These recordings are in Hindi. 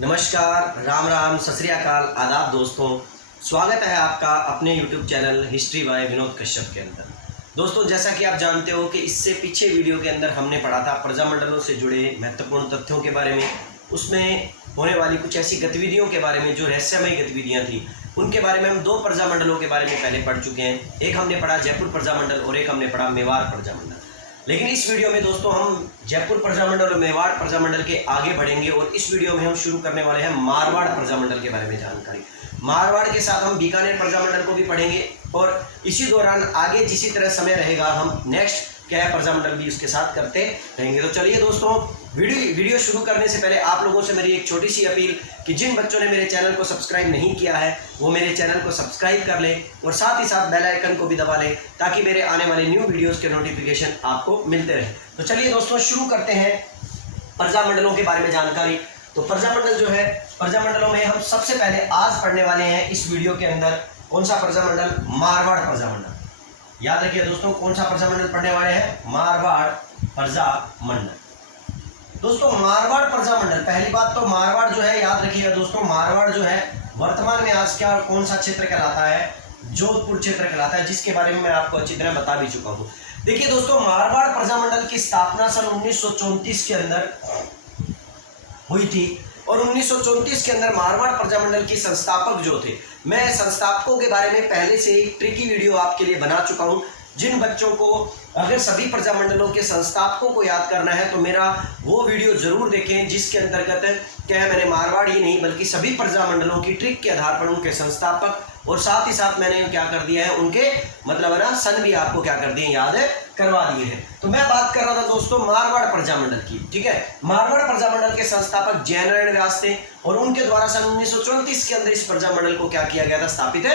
नमस्कार, राम राम, सत श्री अकाल, आदाब दोस्तों। स्वागत है आपका अपने YouTube channel history by Vinod Kashyap के अंदर। दोस्तों, जैसा कि आप जानते हो कि इससे पीछे वीडियो के अंदर हमने पढ़ा था प्रजामंडलों से जुड़े महत्वपूर्ण तथ्यों के बारे में, उसमें होने वाली कुछ ऐसी गतिविधियों के बारे में जो रहस्यमय गतिविधियाँ थी, उनके बारे में हम दो प्रजामंडलों के बारे में पहले पढ़ चुके हैं। एक हमने पढ़ा जयपुर प्रजामंडल और एक हमने पढ़ा मेवाड़ प्रजामंडल। लेकिन इस वीडियो में दोस्तों हम जयपुर प्रजामंडल और मेवाड़ प्रजामंडल के आगे बढ़ेंगे और इस वीडियो में हम शुरू करने वाले हैं मारवाड़ प्रजामंडल के बारे में जानकारी। मारवाड़ के साथ हम बीकानेर प्रजामंडल को भी पढ़ेंगे और इसी दौरान आगे जिसी तरह समय रहेगा हम नेक्स्ट क्या है प्रजामंडल भी उसके साथ करते रहेंगे। तो चलिए दोस्तों, वीडियो शुरू करने से पहले आप लोगों से मेरी एक छोटी सी अपील कि जिन बच्चों ने मेरे चैनल को सब्सक्राइब नहीं किया है वो मेरे चैनल को सब्सक्राइब कर ले और साथ ही साथ बेल आइकन को भी दबा ले ताकि मेरे आने वाले न्यू वीडियोस के नोटिफिकेशन आपको मिलते रहे। तो चलिए दोस्तों, शुरू करते हैं प्रजामंडलों के बारे में जानकारी। तो प्रजामंडल जो है, प्रजामंडलों में हम सबसे पहले आज पढ़ने वाले हैं इस वीडियो के अंदर कौन सा प्रजामंडल? मारवाड़ प्रजामंडल। याद रखिए दोस्तों, कौन सा प्रजामंडल पढ़ने वाले हैं? मारवाड़ प्रजामंडल। दोस्तों, मारवाड़ प्रजामंडल, पहली बात तो मारवाड़ जो है याद रखिएगा दोस्तों, मारवाड़ जो है वर्तमान में आज क्या कौन सा क्षेत्र कहलाता है? जोधपुर क्षेत्र कहलाता है, जिसके बारे में मैं आपको अच्छी तरह बता भी चुका हूँ। देखिए दोस्तों, मारवाड़ प्रजामंडल की स्थापना सन 1934 के अंदर हुई थी और 1934 के अंदर मारवाड़ प्रजामंडल की संस्थापक जो थे, मैं संस्थापकों के बारे में पहले से ही ट्रिकी वीडियो आपके लिए बना चुका हूं। जिन बच्चों को अगर सभी प्रजामंडलों के संस्थापकों को याद करना है तो मेरा वो वीडियो जरूर देखें, जिसके अंतर्गत क्या है मैंने मारवाड़ ही नहीं बल्कि सभी प्रजामंडलों की ट्रिक के आधार पर उनके संस्थापक और साथ ही साथ मैंने क्या कर दिया है उनके मतलब है ना सन भी आपको क्या कर दिए याद करवा दिए हैं। तो मैं बात कर रहा था दोस्तों मारवाड़ प्रजामंडल की, ठीक है। मारवाड़ प्रजामंडल के संस्थापक जयनारायण व्यास थे और उनके द्वारा सन 1934 के अंदर इस प्रजामंडल को क्या किया गया था? स्थापित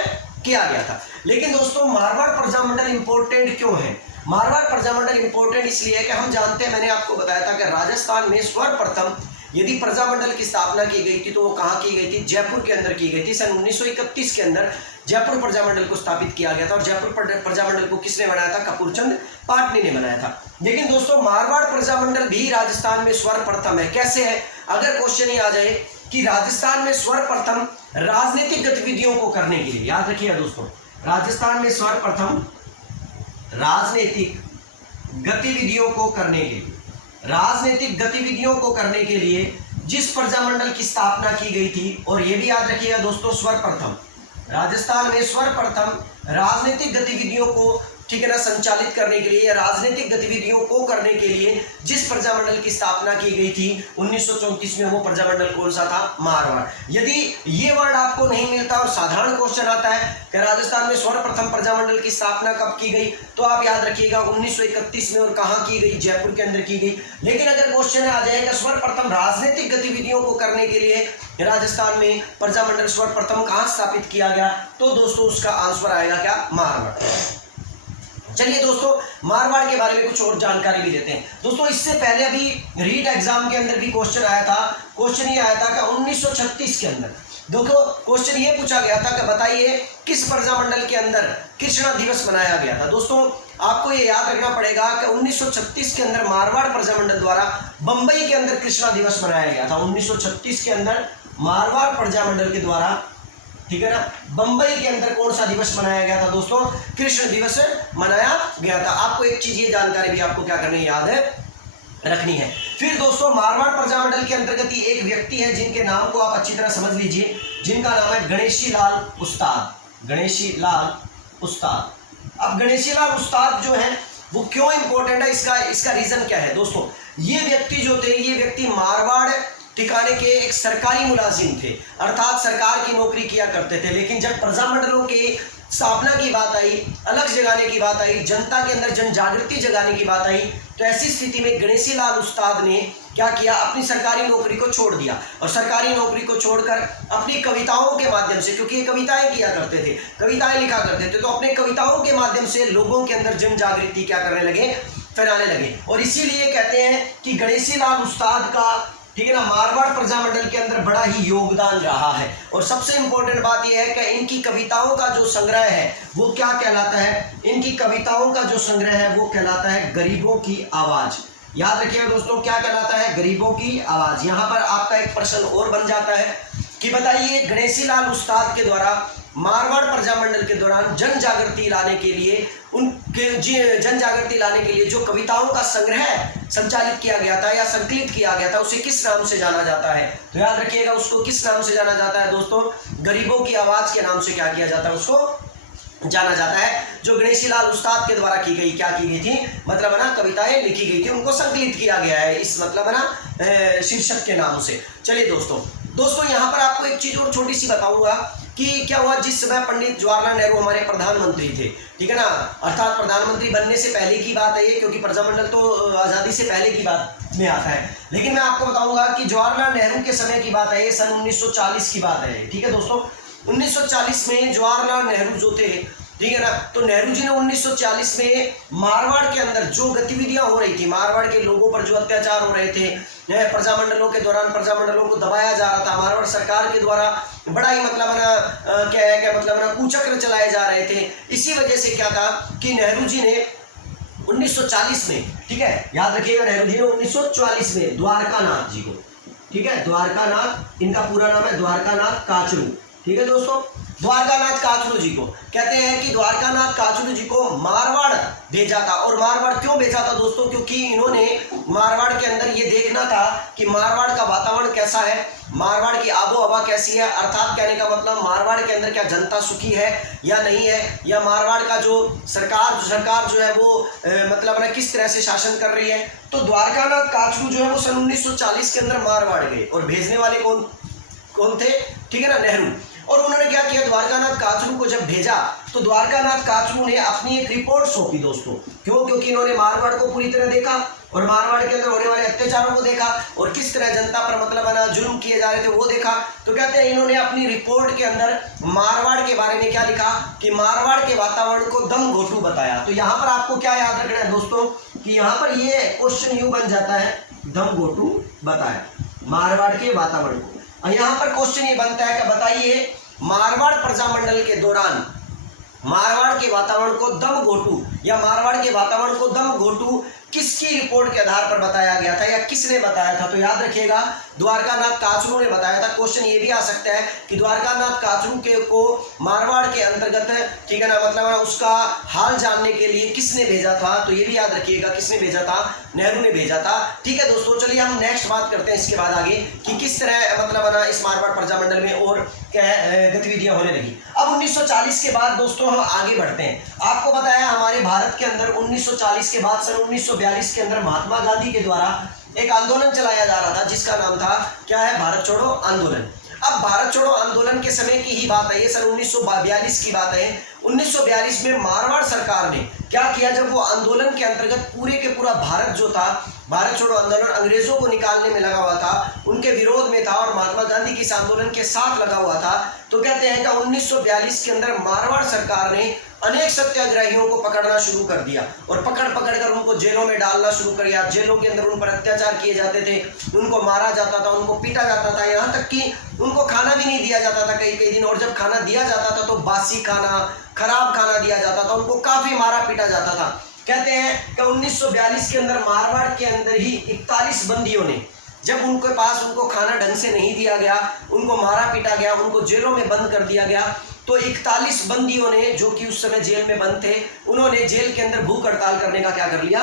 किया गया था। लेकिन दोस्तों, मारवाड़ प्रजामंडल इंपॉर्टेंट क्यों है? मारवाड़ प्रजामंडल इंपॉर्टेंट इसलिए है कि हम जानते हैं, मैंने आपको बताया था कि राजस्थान में सर्वप्रथम यदि प्रजामंडल की स्थापना की गई थी तो वो कहाँ की गई थी? जयपुर के अंदर की गई थी। सन 1931 के अंदर जयपुर प्रजामंडल को स्थापित किया गया था और जयपुर प्रजामंडल को किसने बनाया था? कपूरचंद पाटनी ने बनाया था। लेकिन दोस्तों, मारवाड़ प्रजामंडल भी राजस्थान में सर्वप्रथम है। कैसे है? अगर क्वेश्चन ही आ जाए कि राजस्थान में सर्वप्रथम राजनीतिक गतिविधियों को करने के लिए, याद रखिएगा दोस्तों, राजस्थान में सर्वप्रथम राजनीतिक गतिविधियों को करने के लिए, राजनीतिक गतिविधियों को करने के लिए जिस प्रजामंडल की स्थापना की गई थी, और यह भी याद रखिएगा दोस्तों, सर्वप्रथम राजस्थान में सर्वप्रथम राजनीतिक गतिविधियों को ठीक है ना संचालित करने के लिए या राजनीतिक गतिविधियों को करने के लिए जिस प्रजामंडल की स्थापना की गई थी 1934 में, वो प्रजामंडल कौन सा था? मारवाड़। यदि ये वर्ड आपको नहीं मिलता और साधारण क्वेश्चन आता है कि राजस्थान में सर्वप्रथम प्रजामंडल की स्थापना कब की गई, तो आप याद रखिएगा 1931 में, और कहाँ की गई? जयपुर के अंदर की गई। लेकिन अगर क्वेश्चन आ जाएगा सर्वप्रथम राजनीतिक गतिविधियों को करने के लिए राजस्थान में प्रजामंडल सर्वप्रथम कहाँ स्थापित किया गया, तो दोस्तों उसका आंसर आएगा क्या? मारवाड़। चलिए दोस्तों, मारवाड़ के बारे में कुछ और जानकारी भी देते हैं। दोस्तों, इससे पहले अभी रीट एग्जाम के अंदर भी क्वेश्चन आया था। क्वेश्चन ये आया था कि 1936 के अंदर देखो क्वेश्चन ये पूछा गया था कि बताइए किस प्रजामंडल के अंदर कृष्णा दिवस मनाया गया था। दोस्तों, आपको ये याद रखना पड़ेगा कि 1936 के अंदर मारवाड़ प्रजामंडल द्वारा बंबई के अंदर कृष्णा दिवस मनाया गया था। 1936 के अंदर मारवाड़ प्रजामंडल के द्वारा, ठीक है ना, बंबई के अंदर कौन सा दिवस मनाया गया था दोस्तों? कृष्ण दिवस मनाया गया था। आपको एक चीज ये जानकारी भी आपको क्या करनी है? याद रखनी है। फिर दोस्तों, मारवाड़ प्रजामंडल के अंतर्गत ही एक व्यक्ति है जिनके नाम को आप अच्छी तरह समझ लीजिए, जिनका नाम है गणेशी लाल उस्ताद। गणेशी लाल उस्ताद। अब गणेशी लाल उस्ताद जो है वो क्यों इंपॉर्टेंट है, इसका रीजन क्या है? दोस्तों, ये व्यक्ति जो थे, ये व्यक्ति मारवाड़ ठिकाने के एक सरकारी मुलाजिम थे, अर्थात सरकार की नौकरी किया करते थे। लेकिन जब प्रजामंडलों की स्थापना की बात आई, अलग जगाने की बात आई, जनता के अंदर जन जागृति जगाने की बात आई, तो ऐसी स्थिति में गणेशी लाल उस्ताद ने क्या किया? अपनी सरकारी नौकरी को छोड़ दिया और सरकारी नौकरी को छोड़कर अपनी कविताओं के माध्यम से, क्योंकि ये कविताएं किया करते थे, कविताएं लिखा करते थे, तो अपने कविताओं के माध्यम से लोगों के अंदर जन जागृति क्या करने लगे? फैलाने लगे। और इसीलिए कहते हैं कि गणेशी लाल उस्ताद का, ठीक है ना, मारवाड़ प्रजामंडल के अंदर बड़ा ही योगदान रहा है। और सबसे इंपॉर्टेंट बात यह है कि इनकी कविताओं का जो संग्रह है वो क्या कहलाता है? इनकी कविताओं का जो संग्रह है वो कहलाता है गरीबों की आवाज। याद रखिएगा दोस्तों, क्या कहलाता है? गरीबों की आवाज। यहाँ पर आपका एक प्रश्न और बन जाता है कि बताइए गणेशी लाल उस्ताद के द्वारा मारवाड़ प्रजामंडल के दौरान जन जागृति लाने के लिए जन जागृति लाने के लिए जो कविताओं का संग्रह संचालित किया गया था या संकलित किया गया था, उसे किस नाम से जाना जाता है? तो याद रखिएगा, उसको किस नाम से जाना जाता है दोस्तों? गरीबों की आवाज के नाम से क्या किया जाता है? उसको जाना जाता है। जो गणेशी लाल उस्ताद के द्वारा की गई थी, मतलब है ना, कविताएं लिखी गई थी, उनको संकलित किया गया है इस मतलब है ना शीर्षक के नाम से। चलिए दोस्तों यहाँ पर आपको एक चीज और छोटी सी बताऊंगा कि क्या हुआ जिस समय पंडित जवाहरलाल नेहरू हमारे प्रधानमंत्री थे, ठीक है ना, अर्थात प्रधानमंत्री बनने से पहले की बात है ये, क्योंकि प्रजामंडल तो आज़ादी से पहले की बात में आता है। लेकिन मैं आपको बताऊंगा कि जवाहरलाल नेहरू के समय की बात है ये, सन 1940 की बात है, ठीक है दोस्तों। 1940 में जवाहरलाल नेहरू जो थे, ठीक है ना, तो नेहरू जी ने 1940 में मारवाड़ के अंदर जो गतिविधियां हो रही थी, मारवाड़ के लोगों पर जो अत्याचार हो रहे थे, प्रजामंडलों के दौरान प्रजामंडलों को दबाया जा रहा था, मारवाड़ सरकार के द्वारा बड़ा ही मतलब है ना क्या मतलब है ना कुचक्र चलाए जा रहे थे। इसी वजह से क्या था कि नेहरू जी ने 1940 में, ठीक है, याद रखिएगा, नेहरू जी ने 1940 में द्वारकानाथ जी को, ठीक है, द्वारकानाथ, इनका पूरा नाम है द्वारकानाथ काचरू, ठीक है दोस्तों, द्वारकानाथ काचरू जी को कहते हैं कि द्वारकानाथ काचरू जी को मारवाड़ भेजा था। और मारवाड़ क्यों भेजा था दोस्तों? क्योंकि इन्होंने मारवाड़ के अंदर ये देखना था कि मारवाड़ का वातावरण कैसा है, मारवाड़ की आबो हवा कैसी है, अर्थात कहने का मतलब मारवाड़ के अंदर क्या जनता सुखी है या नहीं है, या मारवाड़ का जो सरकार जो है वो मतलब ना किस तरह से शासन कर रही है। तो द्वारकानाथ काचरू जो है वो सन 1940 के अंदर मारवाड़ गए, और भेजने वाले कौन थे? ठीक है ना, नेहरू। और उन्होंने क्या किया, द्वारकानाथ काचरू को जब भेजा तो द्वारकानाथ काचरू ने अपनी एक रिपोर्ट सौंपी दोस्तों। क्यों? क्योंकि इन्होंने मारवाड़ को पूरी तरह देखा और मारवाड़ के अंदर होने वाले अत्याचारों को देखा और किस तरह जनता पर मतलब है ना जुल्म किए जा रहे थे वो देखा। तो कहते हैं इन्होंने अपनी रिपोर्ट के अंदर मारवाड़ के बारे में क्या लिखा कि मारवाड़ के वातावरण को दम घोटू बताया। तो यहाँ पर आपको क्या याद रखना है दोस्तों कि यहाँ पर ये क्वेश्चन यूं बन जाता है, दम घोटू बताया मारवाड़ के वातावरण को। और यहाँ पर क्वेश्चन ये बनता है कि बताइए मारवाड़ प्रजामंडल के दौरान मारवाड़ के वातावरण को दम घोटू या मारवाड़ के वातावरण को दम घोटू किसकी रिपोर्ट के आधार पर बताया गया था या किसने बताया था? तो याद रखिएगा द्वारकानाथ काचरू ने बताया था। क्वेश्चन ये भी आ सकता है कि द्वारकानाथ काचरू को मारवाड़ के अंतर्गत, ठीक है ना, मतलब उसका हाल जानने के लिए किसने भेजा था? तो ये भी याद रखिएगा किसने भेजा था, नेहरू ने भेजा था। ठीक है दोस्तों, चलिए हम नेक्स्ट बात करते हैं इसके बाद आगे कि किस तरह मतलब इस मारवाड़ प्रजामंडल में और क्या गतिविधियां होने लगी। अब 1940 के बाद दोस्तों हम आगे बढ़ते हैं। आपको पता है हमारे भारत के अंदर 1940 के बाद सन 1942 के अंदर महात्मा गांधी के द्वारा एक आंदोलन चलाया जा रहा था जिसका नाम था क्या है, भारत छोड़ो आंदोलन। अब भारत छोड़ो आंदोलन के समय की ही बात है, ये सन 1942 की बात है। 1942 में मारवाड़ सरकार ने क्या किया, जब वो आंदोलन के अंतर्गत पूरे के पूरा भारत जो था, भारत छोड़ो आंदोलन अंग्रेजों को निकालने में लगा हुआ था, उनके विरोध में था और महात्मा गांधी के इस आंदोलन के साथ लगा हुआ था। तो कहते हैं कि 1942 के अंदर मारवाड़ सरकार ने अनेक सत्याग्रहियों को पकड़ना शुरू कर दिया और पकड़ कर उनको जेलों में डालना शुरू कर दिया। जेलों के अंदर उन पर अत्याचार किए जाते थे, उनको मारा जाता था, उनको पीटा जाता था, यहाँ तक कि उनको खाना भी नहीं दिया जाता था कई दिन। और जब खाना दिया जाता था तो बासी खाना, खराब खाना दिया जाता था, उनको काफी मारा पीटा जाता था। कहते हैं कि 1942 के अंदर मारवाड़ के अंदर ही 41 बंदियों ने, जब उनके पास उनको खाना ढंग से नहीं दिया गया, उनको मारा पीटा गया, उनको जेलों में बंद कर दिया गया, तो 41 बंदियों ने जो कि उस समय जेल में बंद थे, उन्होंने जेल के अंदर भूख हड़ताल करने का क्या कर लिया,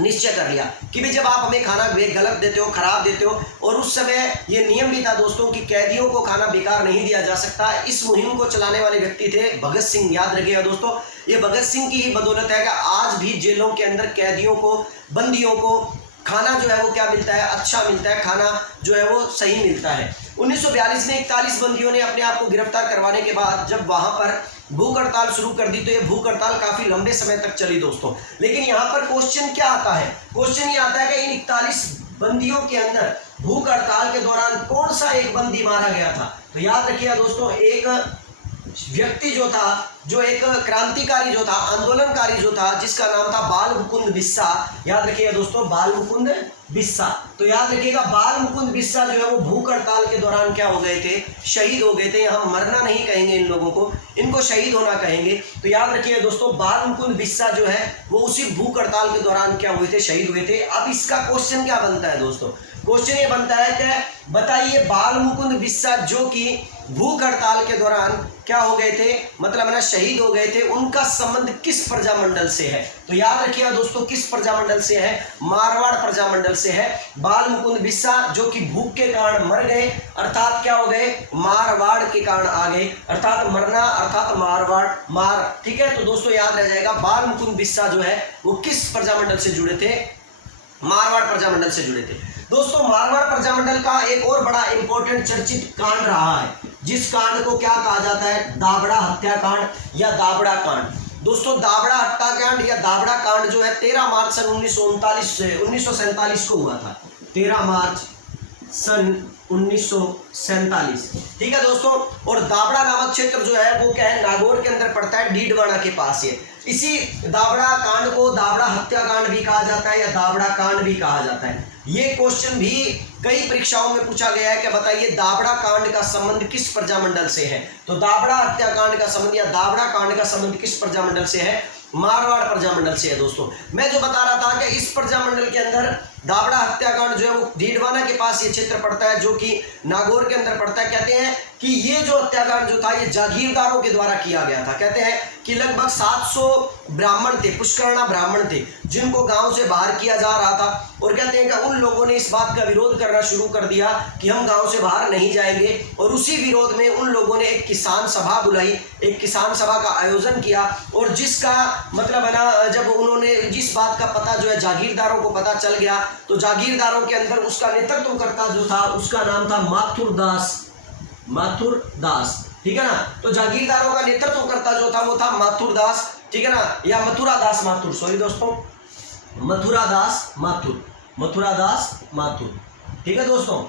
निश्चय कर लिया कि भाई जब आप हमें खाना गलत देते हो, खराब देते हो। और उस समय ये नियम भी था दोस्तों कि कैदियों को खाना बेकार नहीं दिया जा सकता। इस मुहिम को चलाने वाले व्यक्ति थे भगत सिंह। याद रखिएगा दोस्तों, ये भगत सिंह की ही बदौलत है कि आज भी जेलों के अंदर कैदियों को, बंदियों को खाना जो है वो क्या मिलता है, अच्छा मिलता है, खाना जो है वो सही मिलता है। 1942 में 41 बंदियों ने अपने आप को गिरफ्तार करवाने के बाद जब वहां पर भूख हड़ताल शुरू कर दी, तो ये भूख हड़ताल काफी लंबे समय तक चली दोस्तों। लेकिन यहाँ पर क्वेश्चन क्या आता है, क्वेश्चन ये आता है कि इन 41 बंदियों के अंदर भूख हड़ताल के दौरान कौन सा एक बंदी मारा गया था? तो याद रखिएगा दोस्तों, एक व्यक्ति जो था, जो एक क्रांतिकारी जो था, आंदोलनकारी जो था, जिसका नाम था बाल मुकुंद बिस्सा। याद रखिएगा दोस्तों, बाल मुकुंद बिस्सा। तो याद रखिएगा बाल मुकुंद बिस्सा जो है वो भूख हड़ताल के दौरान क्या हो गए थे, शहीद हो गए थे। हम मरना नहीं कहेंगे इन लोगों को, इनको शहीद होना कहेंगे। तो याद रखिएगा दोस्तों, बाल मुकुंद बिस्सा जो है वो उसी भूख हड़ताल के दौरान क्या हुए थे, शहीद हुए थे। अब इसका क्वेश्चन क्या बनता है दोस्तों, क्वेश्चन ये बनता है कि बताइए बाल मुकुंद बिस्सा जो कि भूख हड़ताल के दौरान क्या हो गए थे, मतलब ना शहीद हो गए थे, उनका संबंध किस प्रजामंडल से है। तो याद रखिएगा दोस्तों, किस प्रजामंडल से है, मारवाड़ प्रजामंडल से है। बाल मुकुंद बिस्सा जो कि भूख के कारण मर गए, अर्थात क्या हो गए, मारवाड़ के कारण आ गए, अर्थात मरना, अर्थात मारवाड़, मार। ठीक है, तो दोस्तों याद रह जाएगा बाल मुकुंद बिस्सा जो है वो किस प्रजामंडल से जुड़े थे, मारवाड़ प्रजामंडल से जुड़े थे। दोस्तों मारवाड़ प्रजामंडल का एक और बड़ा इंपॉर्टेंट चर्चित कांड रहा है, जिस कांड को क्या कहा जाता है, दाबड़ा हत्याकांड या दाबड़ा कांड। दोस्तों दाबड़ा हत्याकांड या दाबड़ा कांड जो है 13 मार्च सन 1947 को हुआ था। 13 मार्च सन 1947। ठीक है दोस्तों, और दाबड़ा नामक क्षेत्र जो है वो क्या है, नागौर के अंदर पड़ता है, डीडवाना के पास है। इसी दाबड़ा कांड को दाबड़ा हत्याकांड भी कहा जाता है या दाबड़ा कांड भी कहा जाता है। ये क्वेश्चन भी कई परीक्षाओं में पूछा गया है कि बताइए दाबड़ा कांड का संबंध किस प्रजामंडल से है। तो दाबड़ा हत्याकांड का संबंध या दाबड़ा कांड का संबंध किस प्रजामंडल से है, मारवाड़ प्रजामंडल से है। दोस्तों मैं जो बता रहा था कि इस प्रजामंडल के अंदर दाबड़ा हत्याकांड जो है वो डीडवाना के पास ये क्षेत्र पड़ता है, जो कि नागौर के अंदर पड़ता है। कहते हैं कि ये जो हत्याकांड जो था ये जागीरदारों के द्वारा किया गया था। कहते हैं कि लगभग 700 ब्राह्मण थे, पुष्करणा ब्राह्मण थे, जिनको गांव से बाहर किया जा रहा था। और कहते हैं कि उन लोगों ने इस बात का विरोध करना शुरू कर दिया कि हम गांव से बाहर नहीं जाएंगे। और उसी विरोध में उन लोगों ने एक किसान सभा बुलाई, एक किसान सभा का आयोजन किया। और जिसका मतलब है ना, जब उन्होंने जिस बात का पता जो है जागीरदारों को पता चल गया, तो जागीरदारों के अंदर उसका नेतृत्व करता जो था उसका नाम था माथुर दास। माथुर दास, ठीक है ना। तो जागीरदारों का नेतृत्व करता जो था वो था माथुर दास, ठीक है ना, या मथुरा दास माथुर, सॉरी दोस्तों, मथुरा दास माथुर, मथुरा दास माथुर। ठीक है दोस्तों,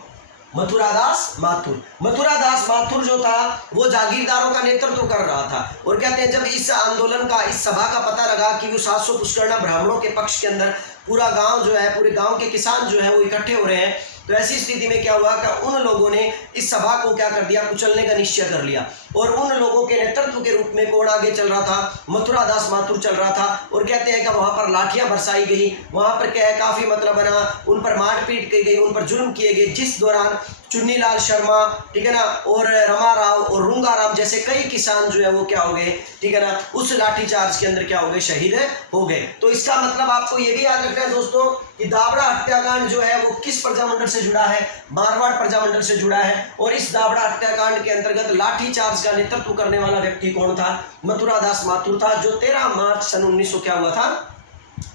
मथुरा दास माथुर। मथुरा दास माथुर जो था वो जागीरदारों का नेतृत्व कर रहा था। और कहते हैं जब इस आंदोलन का, इस सभा का पता लगा कि वो 700 पुष्करणा ब्राह्मणों के पक्ष के अंदर पूरा गांव जो है, पूरे गांव के किसान जो है वो इकट्ठे हो रहे हैं, तो ऐसी स्थिति में क्या हुआ कि उन लोगों ने इस सभा को क्या कर दिया, कुचलने का निश्चय कर लिया। और उन लोगों के नेतृत्व के रूप में कौन आगे चल रहा था, मथुरा दास माथुर चल रहा था। और कहते हैं कि वहां पर लाठियां बरसाई गई, वहां पर क्या है काफी मतलब बना, उन पर मारपीट की गई, उन पर जुर्म किए गए, जिस दौरान चुन्नीलाल शर्मा, ठीक है ना, और रमाराव और रूंगाराम जैसे कई किसान जो है वो क्या हो गए, ठीक है ना, उस लाठीचार्ज के अंदर क्या हो गए, शहीद हो गए। तो इसका मतलब आपको ये भी याद रखना है दोस्तों कि दाबड़ा हत्याकांड जो है वो किस प्रजामंडल से जुड़ा है, मारवाड़ प्रजामंडल से जुड़ा है। और इस दाबड़ा हत्याकांड के अंतर्गत लाठीचार्ज का नेतृत्व करने वाला व्यक्ति कौन था, मथुरा दास माथुर था, जो 13 मार्च सन 1900 क्या हुआ था,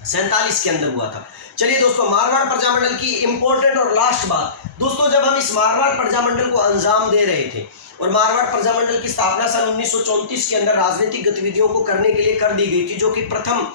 47 के अंदर हुआ था। चलिए दोस्तों, मारवाड़ प्रजामंडल की इंपॉर्टेंट और लास्ट बात दोस्तों, जब हम इस मारवाड़ प्रजामंडल को अंजाम दे रहे थे और मारवाड़ प्रजामंडल की स्थापना सन 1934 के अंदर राजनीतिक गतिविधियों को करने के लिए कर दी गई थी, जो कि प्रथम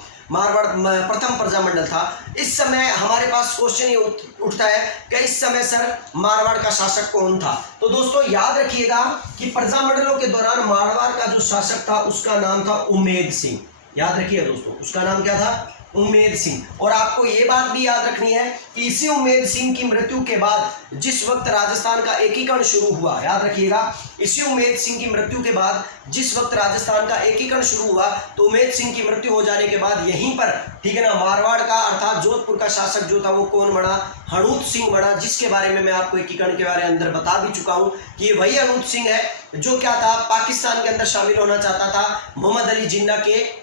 प्रजामंडल था। इस समय हमारे पास क्वेश्चन ये उठता है कि इस समय सर मारवाड़ का शासक कौन था। तो दोस्तों याद रखिएगा कि प्रजामंडलों के दौरान मारवाड़ का जो शासक था उसका नाम था उम्मेद सिंह। याद रखिए दोस्तों, उसका नाम क्या था, उम्मेद सिंह। और आपको ये बात भी याद रखनी है कि इसी उम्मेद सिंह की मृत्यु के बाद जिस वक्त राजस्थान का एकीकरण शुरू हुआ, याद रखिएगा, इसी उम्मेद सिंह की मृत्यु के बाद जिस वक्त राजस्थान का एकीकरण शुरू हुआ, तो उम्मेद सिंह की मृत्यु हो जाने के बाद यहीं पर, ठीक है ना, मारवाड़ का अर्थात जोधपुर का शासक जो था वो कौन बना, हणूत सिंह बना, जिसके बारे में मैं आपको एकीकरण के बारे में अंदर बता भी चुका हूँ कि ये वही हणूत सिंह है जो क्या था, पाकिस्तान के अंदर शामिल होना चाहता था मोहम्मद अली जिन्ना के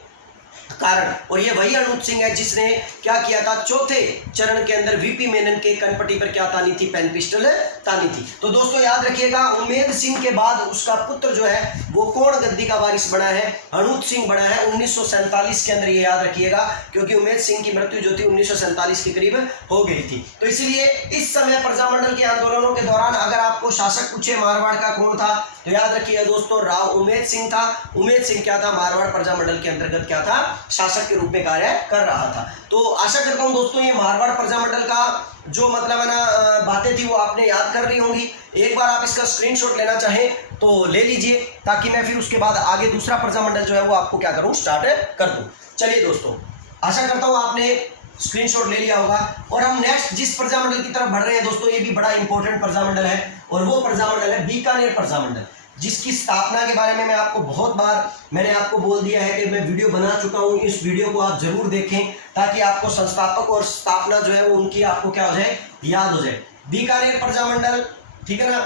कारण। और ये वही हणूत सिंह है जिसने क्या किया था, चौथे चरण के अंदर वीपी मेनन के कनपट्टी पर क्या तानी थी, पेन पिस्टल तानी थी। तो दोस्तों याद रखिएगा, उम्मेद सिंह के बाद उसका पुत्र जो है वो कौन गद्दी का वारिस बना है, हणूत सिंह बना है 1947 के अंदर, ये याद रखिएगा, क्योंकि उम्मेद सिंह की मृत्यु जो थी 1947 के करीब हो गई थी। तो इसलिए इस समय प्रजामंडल के आंदोलनों के दौरान अगर आपको शासक पूछे मारवाड़ का कौन था, तो याद रखिएगा दोस्तों राव उम्मेद सिंह था। उम्मेद सिंह क्या था, मारवाड़ प्रजामंडल के अंतर्गत क्या था, शासक के रूप में कार्य कर रहा था। तो आशा करता हूं दोस्तों ये मारवाड़ प्रजामंडल का जो मतलब है ना बातें थी वो आपने याद कर ली होंगी। एक बार आप इसका स्क्रीनशॉट लेना चाहें तो ले लीजिए, ताकि मैं फिर उसके बाद आगे दूसरा प्रजामंडल जो है वो आपको क्या करूं, स्टार्ट कर दूं। चलिए दोस्तों, आशा करता हूं आपने स्क्रीनशॉट ले लिया होगा। और हम नेक्स्ट जिस प्रजामंडल की तरफ बढ़ रहे हैं दोस्तों, ये भी बड़ा इंपॉर्टेंट प्रजामंडल है, और वो प्रजामंडल है बीकानेर प्रजामंडल, जिसकी स्थापना के बारे में मैं आपको बहुत बार मैंने आपको बोल दिया है कि मैं वीडियो बना चुका हूं। इस वीडियो को आप जरूर देखें, ताकि आपको संस्थापक और स्थापना जो है वो उनकी आपको क्या हो जाए, याद हो जाए। बीकानेर प्रजामंडल, ठीक है ना,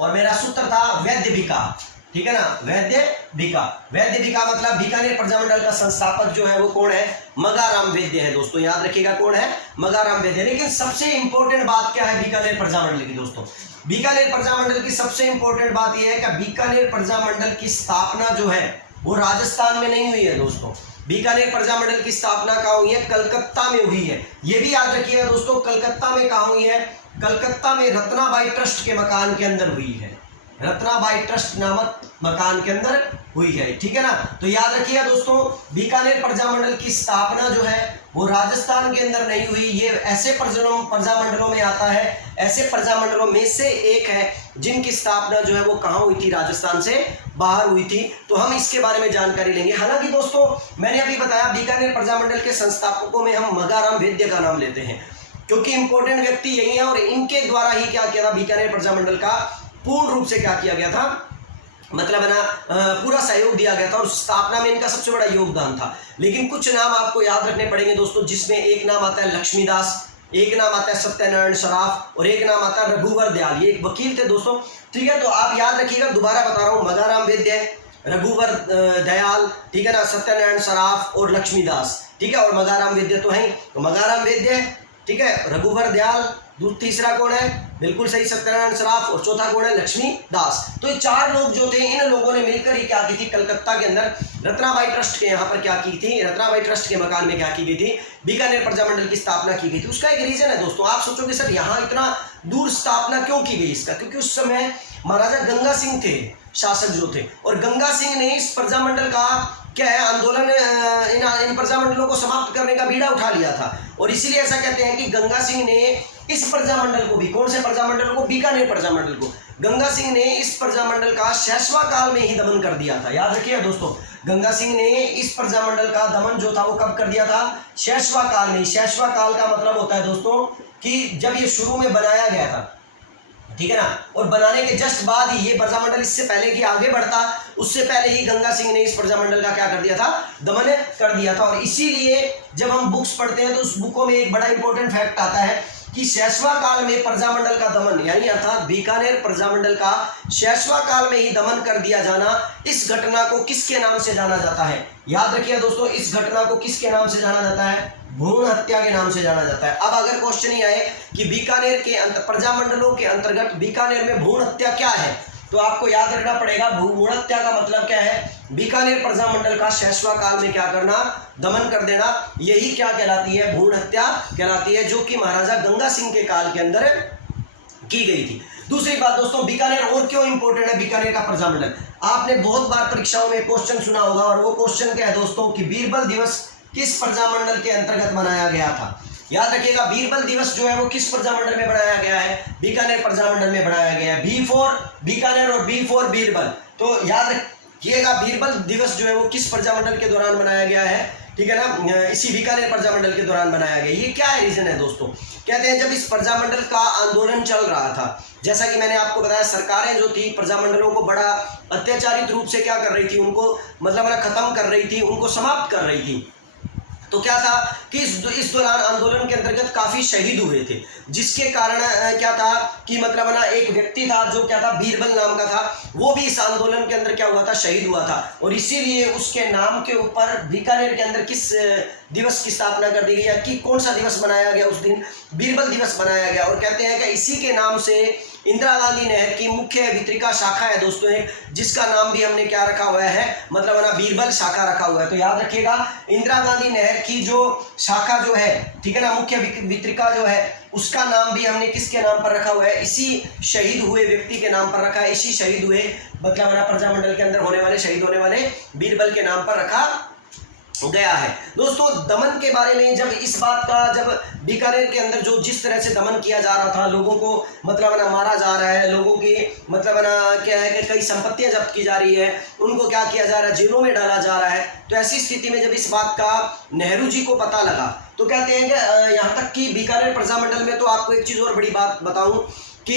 और मेरा सूत्र था वैद्य बीका, ठीक है ना, वैद्य बीका। वैद्य बीका मतलब बीकानेर प्रजामंडल का संस्थापक जो है वो कौन है, मगाराम वैद्य है दोस्तों, याद रखिएगा कौन है, मगाराम वैद्य। लेकिन सबसे इंपॉर्टेंट बात क्या है बीकानेर प्रजामंडल की दोस्तों, बीकानेर प्रजामंडल की सबसे इंपॉर्टेंट बात यह है कि बीकानेर प्रजामंडल की स्थापना जो है वो राजस्थान में नहीं हुई है दोस्तों। बीकानेर प्रजामंडल की स्थापना कहाँ हुई है, कलकत्ता में हुई है। ये भी याद रखिएगा दोस्तों, कलकत्ता में कहाँ हुई है, कलकत्ता में रत्नाबाई ट्रस्ट के मकान के अंदर हुई है, रत्नाबाई ट्रस्ट नामक मकान के अंदर हुई है, ठीक है ना। तो याद रखिएगा दोस्तों, बीकानेर प्रजामंडल की स्थापना जो है वो राजस्थान के अंदर नहीं हुई। ये ऐसे प्रजामंडलों में आता है, ऐसे प्रजामंडलों में से एक है जिनकी स्थापना जो है वो कहाँ हुई थी, राजस्थान से बाहर हुई थी। तो हम इसके बारे में जानकारी लेंगे। हालांकि दोस्तों मैंने अभी बताया बीकानेर प्रजामंडल के संस्थापकों में हम मगाराम वैद्य का नाम लेते हैं, क्योंकि इंपॉर्टेंट व्यक्ति यही है, और इनके द्वारा ही क्या किया था, बीकानेर प्रजामंडल का पूर्ण रूप से क्या किया गया था, मतलब है ना पूरा सहयोग दिया गया था, और स्थापना में इनका सबसे बड़ा योगदान था। लेकिन कुछ नाम आपको याद रखने पड़ेंगे दोस्तों, जिसमें एक नाम आता है लक्ष्मीदास, एक नाम आता है सत्यनारायण सराफ, और एक नाम आता है रघुवर दयाल। ये एक वकील थे दोस्तों, ठीक है। तो आप याद रखिएगा, दोबारा बता रहा हूँ, मगाराम वैद्य, रघुवर दयाल, ठीक है ना, सत्यनारायण सराफ और लक्ष्मीदास, ठीक है। और मगाराम वैद्य तो है, तो मगाराम वैद्य, ठीक है, रघुवर दयाल, तीसरा कौन है, बिल्कुल सही, सत्यनारायण सराफ, और चौथा कौन है, लक्ष्मी दास। तो ये चार लोग जो थे, इन लोगों ने मिलकर ही क्या की थी, कलकत्ता के अंदर रत्नाबाई ट्रस्ट के यहाँ पर क्या की थी, रत्नाबाई ट्रस्ट के मकान में क्या की गई थी, बीकानेर प्रजामंडल की स्थापना की गई थी। उसका एक रीजन है दोस्तों, आप सोचोगे सर यहाँ इतना दूर स्थापना क्यों की गई इसका, क्योंकि उस समय महाराजा गंगा सिंह थे शासक जो थे, और गंगा सिंह ने इस प्रजामंडल का क्या है आंदोलन, इन प्रजामंडलों को समाप्त करने का बीड़ा उठा लिया था। और इसीलिए ऐसा कहते हैं कि गंगा सिंह ने इस प्रजामंडल को भी, कौन से प्रजामंडल को, बीकानेर प्रजामंडल को, गंगा सिंह ने इस प्रजामंडल का शैशवा काल में ही दमन कर दिया था। याद रखिए दोस्तों, गंगा सिंह ने इस प्रजामंडल का दमन जो था वो कब कर दिया था, शैशवा काल में। शैशवा काल का मतलब होता है दोस्तों कि जब ये शुरू में बनाया गया था, ठीक है ना, और बनाने के जस्ट बाद ही ये प्रजामंडल, इससे पहले कि आगे बढ़ता, उससे पहले ही गंगा सिंह ने इस प्रजामंडल का क्या कर दिया था, दमन कर दिया था। और इसीलिए जब हम बुक्स पढ़ते हैं तो उस बुकों में एक बड़ा इंपॉर्टेंट फैक्ट आता है कि शैशवा काल में प्रजामंडल का दमन, यानी अर्थात बीकानेर प्रजामंडल का शैशवा काल में ही दमन कर दिया जाना, इस घटना को किसके नाम से जाना जाता है, याद रखिए दोस्तों, इस घटना को किसके नाम से जाना जाता है, भ्रूण हत्या के नाम से जाना जाता है। अब अगर क्वेश्चन ही आए कि बीकानेर के प्रजामंडलों के अंतर्गत बीकानेर में भ्रूण हत्या क्या है, तो आपको याद रखना पड़ेगा भ्रूण हत्या का मतलब क्या है, बीकानेर प्रजामंडल का शैशवा काल में क्या करना, दमन कर देना, यही क्या कहलाती है, भ्रूण हत्या कहलाती है, जो कि महाराजा गंगा सिंह के काल के अंदर की गई थी। दूसरी बात दोस्तों, बीकानेर और क्यों इंपॉर्टेंट है, बीकानेर का प्रजामंडल, आपने बहुत बार परीक्षाओं में क्वेश्चन सुना होगा, और वो क्वेश्चन क्या है दोस्तों कि बीरबल दिवस किस प्रजामंडल के अंतर्गत मनाया गया था। याद रखिएगा, बीरबल दिवस जो है वो किस प्रजामंडल में बनाया गया है, बीकानेर प्रजामंडल में बनाया गया है। बी फॉर बीकानेर और बी फॉर बीरबल। तो याद रखिएगा, बीरबल दिवस जो है वो किस प्रजामंडल के दौरान बनाया गया है, ठीक है ना, इसी बीकानेर प्रजामंडल के दौरान बनाया गया। ये क्या है, रीजन है दोस्तों, कहते हैं जब इस प्रजामंडल का आंदोलन चल रहा था, जैसा कि मैंने आपको बताया, सरकारें जो थी प्रजामंडलों को बड़ा अत्याचारित रूप से क्या कर रही थी, उनको मतलब खत्म कर रही थी, उनको समाप्त कर रही थी। तो क्या था कि इस दौरान आंदोलन के अंतर्गत काफी शहीद हुए थे, जिसके कारण क्या था कि मतलब ना एक व्यक्ति था जो क्या था, बीरबल नाम का था, वो भी इस आंदोलन के अंदर क्या हुआ था, शहीद हुआ था। और इसीलिए उसके नाम के ऊपर बीकानेर के अंदर किस दिवस की स्थापना कर दी गई, या कि कौन सा दिवस मनाया गया उस दिन, बीरबल दिवस मनाया गया। और कहते हैं कि इसी के नाम से इंदिरा गांधी नहर की मुख्य वितरिका शाखा है दोस्तों, जिसका नाम भी हमने क्या रखा हुआ है, मतलब ना बीरबल शाखा रखा हुआ है। तो याद रखिएगा, इंदिरा गांधी नहर की जो शाखा जो है, ठीक है ना, मुख्य वितरिका जो है, उसका नाम भी हमने किसके नाम पर रखा हुआ है, इसी शहीद हुए व्यक्ति के नाम पर रखा है, इसी शहीद हुए मतलब ना प्रजामंडल के अंदर होने वाले शहीद होने वाले बीरबल के नाम पर रखा गया है। दोस्तों दमन के बारे में जब इस बात का जब बीकानेर के अंदर जो जिस तरह से दमन किया जा रहा था, लोगों को मतलब ना मारा जा रहा है, लोगों की मतलब ना क्या है कि कई संपत्तियां जब्त की जा रही है, उनको क्या किया जा रहा है, जेलों में डाला जा रहा है। तो ऐसी स्थिति में जब इस बात का नेहरू जी को पता लगा तो कहते हैं कि यहाँ तक कि बीकानेर प्रजामंडल में, तो आपको एक चीज़ और बड़ी बात बताऊं कि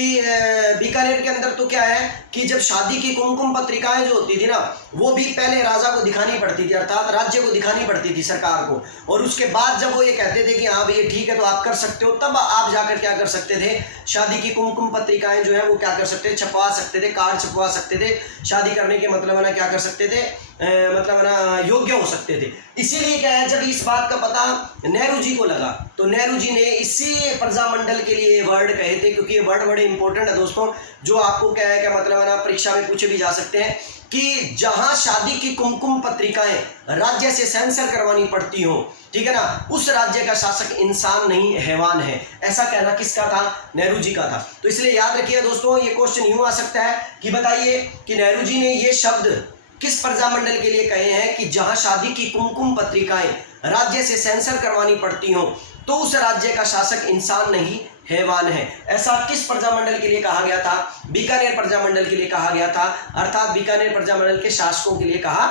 बीकानेर के अंदर तो क्या है कि जब शादी की कुमकुम पत्रिकाएं जो होती थी ना, वो भी पहले राजा को दिखानी पड़ती थी, अर्थात राज्य को दिखानी पड़ती थी, सरकार को, और उसके बाद जब वो ये कहते थे कि हाँ भाई ठीक है तो आप कर सकते हो, तब आप जाकर क्या कर सकते थे, शादी की कुमकुम पत्रिकाएं जो है वो क्या कर सकते थे, छपवा सकते थे, कार्ड छपवा सकते थे, शादी करने के मतलब है ना क्या कर सकते थे, मतलब है ना योग्य हो सकते थे। इसीलिए क्या है, जब इस बात का पता नेहरू जी को लगा तो नेहरू जी ने इसी प्रजामंडल के लिए वर्ड कहे थे, क्योंकि ये वर्ड बड़े इंपॉर्टेंट है दोस्तों, जो आपको क्या है क्या मतलब है ना परीक्षा में पूछे भी जा सकते हैं कि जहां शादी की कुमकुम पत्रिकाएं राज्य से सेंसर करवानी पड़ती हो, ठीक है ना, उस राज्य का शासक इंसान नहीं हैवान है। ऐसा कहना किसका था, नेहरू जी का था। तो इसलिए याद रखिए दोस्तों, ये क्वेश्चन यूं आ सकता है कि बताइए कि नेहरू जी ने ये शब्द किस प्रजामंडल के लिए कहे हैं कि जहां शादी की कुमकुम पत्रिकाएं राज्य से सेंसर करवानी पड़ती हो, तो उस राज्य का शासक इंसान नहीं हैवान है। ऐसा किस प्रजामंडल के लिए कहा गया था, बीकानेर प्रजामंडल के लिए कहा गया था, अर्थात बीकानेर प्रजामंडल के शासकों के लिए कहा